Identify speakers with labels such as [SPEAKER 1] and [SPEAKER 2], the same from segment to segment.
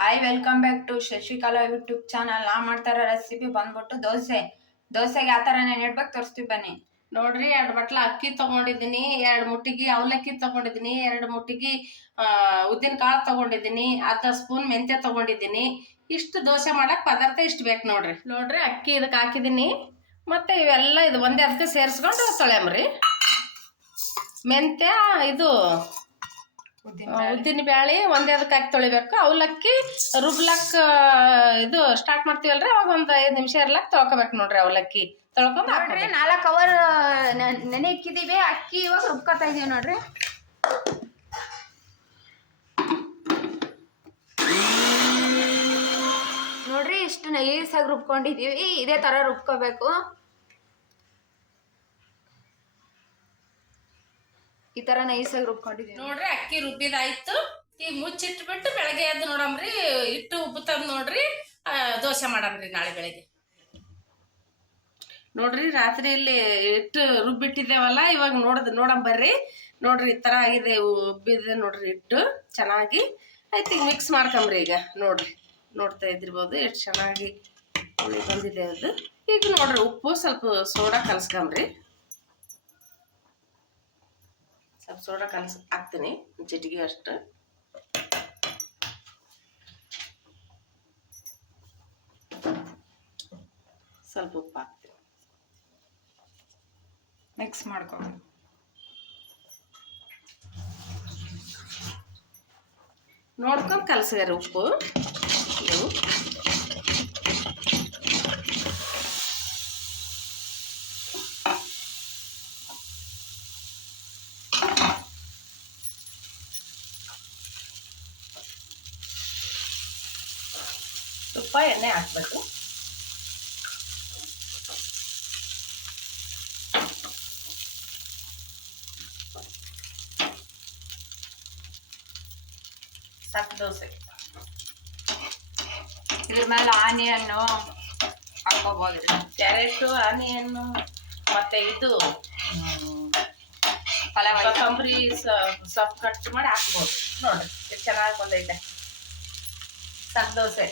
[SPEAKER 1] Hi welcome back to Shashikala YouTube channel ನಾ ಮಾಡ್ತಾರ recipe ಬಂದ್ಬಿಟ್ಟು ದೋಸೆ. ದೋಸೆಗೆ ಯಾವ ಥರ ನೆನಿಡ್ಬೇಕು ತೋರಿಸ್ತೀವಿ ಬನ್ನಿ.
[SPEAKER 2] ನೋಡ್ರಿ ಎರಡು ಬಟ್ಲ ಅಕ್ಕಿ ತಗೊಂಡಿದ್ದೀನಿ ಎರಡು ಮುಟ್ಟಿಗೆ ಅವಲಕ್ಕಿ ತಗೊಂಡಿದ್ದೀನಿ ಎರಡು ಮುಟ್ಟಿಗೆ ಉದ್ದಿನ ಕಾಳು ತಗೊಂಡಿದ್ದೀನಿ ಅರ್ಧ ಸ್ಪೂನ್ ಮೆಂತ್ಯ ತಗೊಂಡಿದ್ದೀನಿ. ಇಷ್ಟು ದೋಸೆ ಮಾಡಕ್ಕೆ ಪದಾರ್ಥ ಇಷ್ಟು ಬೇಕು ನೋಡ್ರಿ. ನೋಡ್ರಿ ಅಕ್ಕಿ ಇದಕ್ಕೆ ಹಾಕಿದ್ದೀನಿ ಮತ್ತೆ ಇವೆಲ್ಲ ಇದು ಒಂದೇ ಅದಕ್ಕೆ ಸೇರಿಸ್ಕೊಂಡು ತೊಳೆಯಮ್ರಿ ಮೆಂತ್ಯ ಇದು
[SPEAKER 1] ಉದ್ದಿನ
[SPEAKER 2] ಬ್ಯಾಳಿ. ಒಂದೇ ಅದಕ್ಕೆ ಹಾಕಿ ತೊಳಿಬೇಕು. ಅವಲಕ್ಕಿ ರುಬ್ಲಕ್ ಇದು ಸ್ಟಾರ್ಟ್ ಮಾಡ್ತೀವಲ್ರಿ? ಅವಾಗ ಒಂದು ಐದು ನಿಮಿಷ ಇರ್ಲಕ್ ತೊಳ್ಕೊಬೇಕು ನೋಡ್ರಿ ಅವಲಕ್ಕಿ. ತೊಳ್ಕೊಂಡು
[SPEAKER 1] ನೋಡ್ರಿ ನಾಲ್ಕು ಅವರ್ ನೆನೆ ಇಕ್ಕಿದೀವಿ. ಅಕ್ಕಿ ಇವಾಗ ರುಬ್ಕೊತಾ ಇದೀವಿ ನೋಡ್ರಿ. ನೋಡ್ರಿ ಇಷ್ಟು ನೈಸಾಗಿ ರುಬ್ಕೊಂಡಿದೀವಿ. ಇದೇ ತರ ರುಬ್ಕೋಬೇಕು. ಈ ತರ ನೈಸಾಗಿ ರುಬ್ಕೊಂಡಿದೀವಿ
[SPEAKER 2] ನೋಡ್ರಿ, ಅಕ್ಕಿ ರುಬ್ಬಿದಾಯ್ತು. ಈಗ ಮುಚ್ಚಿಟ್ಬಿಟ್ಟು ಬೆಳಗ್ಗೆ ಎದ್ದು ನೋಡಮ್ರಿ ಇಟ್ಟು ಉಬ್ಬುತ್ತದ ನೋಡ್ರಿ ದೋಸೆ ಮಾಡಮ್ರಿ ನಾಳೆ ಬೆಳಗ್ಗೆ. ನೋಡ್ರಿ ರಾತ್ರಿ ಇಲ್ಲಿ ಇಟ್ಟು ರುಬ್ಬಿಟ್ಟಿದ್ದೇವಲ್ಲ, ಇವಾಗ ನೋಡದ್ ಬರ್ರಿ. ನೋಡ್ರಿ, ಈ ತರ ಆಗಿದೆ, ಉಬ್ಬಿದೆ ನೋಡ್ರಿ ಇಟ್ಟು ಚೆನ್ನಾಗಿ. ಆಯ್ತು ಈಗ ಮಿಕ್ಸ್ ಮಾಡ್ಕೊಂಬ್ರಿ ಈಗ, ನೋಡ್ರಿ. ನೋಡ್ತಾ ಇದ್ದಿರ್ಬೋದು ಎಷ್ಟು ಚೆನ್ನಾಗಿ ಬಂದಿದೆ ಅದು. ಈಗ ನೋಡ್ರಿ, ಉಪ್ಪು ಸ್ವಲ್ಪ ಸೋಡಾ ಕಲ್ಸ್ಕೊಂಬ್ರಿ ಸ್ವಲ್ಪ ಸೋಡಾ ಕಲಸ ಹಾಕ್ತೀನಿ ಚಿಟಿಗೆ ಅಷ್ಟು. ಸ್ವಲ್ಪ ಉಪ್ಪು ಹಾಕ್ತೀನಿ.
[SPEAKER 1] ಮಿಕ್ಸ್ ಮಾಡ್ಕೊಂಡು
[SPEAKER 2] ನೋಡ್ಕೊಂಡು ಕಲಸಿದಾರೆ ಉಪ್ಪು. ನೀವು ತುಪ್ಪ ಎಣ್ಣೆ ಹಾಕ್ಬೇಕು. ಸತ್ ದೋಸೆ
[SPEAKER 1] ಇದ್ರ ಮೇಲೆ ಆನಿಯನ್ನು ಹಾಕೋಬೋದ್ರಿ
[SPEAKER 2] ಕ್ಯಾರೆಟು ಆನಿಯನ್ನು ಮತ್ತೆ ಇದು ಕೊತ್ತಂಬರಿ ಸೊಪ್ಪು ಕಟ್ ಮಾಡಿ ಹಾಕ್ಬೋದು. ನೋಡ್ರಿ ಚೆನ್ನಾಗಿ ಬಂದೈತೆ. ಸಕ್ ದೋಸೆ.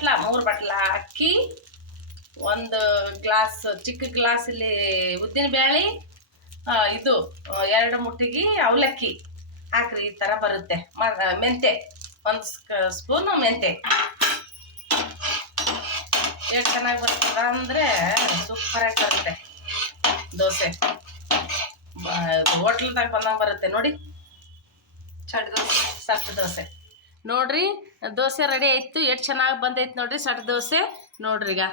[SPEAKER 2] ಬಟ್ಲ ಮೂರು ಬಟ್ಲ ಅಕ್ಕಿ ಒಂದು ಗ್ಲಾಸ್ ಚಿಕ್ಕ ಗ್ಲಾಸಲ್ಲಿ ಉದ್ದಿನ ಬ್ಯಾಳಿ ಇದು ಎರಡು ಮುಟ್ಟಿಗೆ ಅವಲಕ್ಕಿ ಹಾಕ್ರಿ ಈ ಥರ ಬರುತ್ತೆ. ಮ- ಮೆಂತೆ ಒಂದು ಸ್ಪೂನು ಮೆಂತೆ ಎಷ್ಟು ಚೆನ್ನಾಗಿ ಬರ್ತದ ಅಂದರೆ ಸೂಪರಾಗಿ ಬರುತ್ತೆ. ದೋಸೆ. ಹೋಟ್ಲ್ದಾಗ ಬಂದಂಗೆ ಬರುತ್ತೆ. ನೋಡಿ.
[SPEAKER 1] ಚಟ್ ದೋಸೆ.
[SPEAKER 2] ಸಟ್ ದೋಸೆ. ನೋಡ್ರಿ, ದೋಸೆ ರೆಡಿ ಆಯ್ತು, ಎಷ್ಟು ಚೆನ್ನಾಗಿ ಬಂದೈತೆ ನೋಡ್ರಿ ಸಟ್ ದೋಸೆ. ನೋಡ್ರಿ ಈಗ,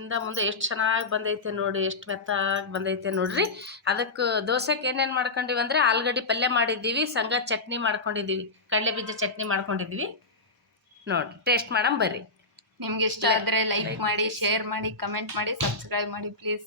[SPEAKER 2] ಇಂದ ಮುಂದೆ ಎಷ್ಟು ಚೆನ್ನಾಗಿ ಬಂದೈತೆ ನೋಡಿ, ಎಷ್ಟು ಮೆತ್ತಾಗಿ ಬಂದೈತೆ ನೋಡ್ರಿ. ಅದಕ್ಕೆ ದೋಸೆಗೆ ಏನೇನು ಮಾಡ್ಕೊಂಡಿವಿ ಅಂದರೆ ಆಲೂಗಡ್ಡೆ ಪಲ್ಯ ಮಾಡಿದ್ದೀವಿ ಸಂಗ ಚಟ್ನಿ ಮಾಡ್ಕೊಂಡಿದ್ದೀವಿ, ಕಡಲೆ ಬೀಜ ಚಟ್ನಿ ಮಾಡ್ಕೊಂಡಿದ್ದೀವಿ. ನೋಡ್ರಿ, ಟೇಸ್ಟ್ ಮಾಡಮ್ ಬರ್ರಿ.
[SPEAKER 1] ನಿಮ್ಗೆ ಇಷ್ಟ ಆದರೆ ಲೈಕ್ ಮಾಡಿ ಶೇರ್ ಮಾಡಿ ಕಮೆಂಟ್ ಮಾಡಿ ಸಬ್ಸ್ಕ್ರೈಬ್ ಮಾಡಿ ಪ್ಲೀಸ್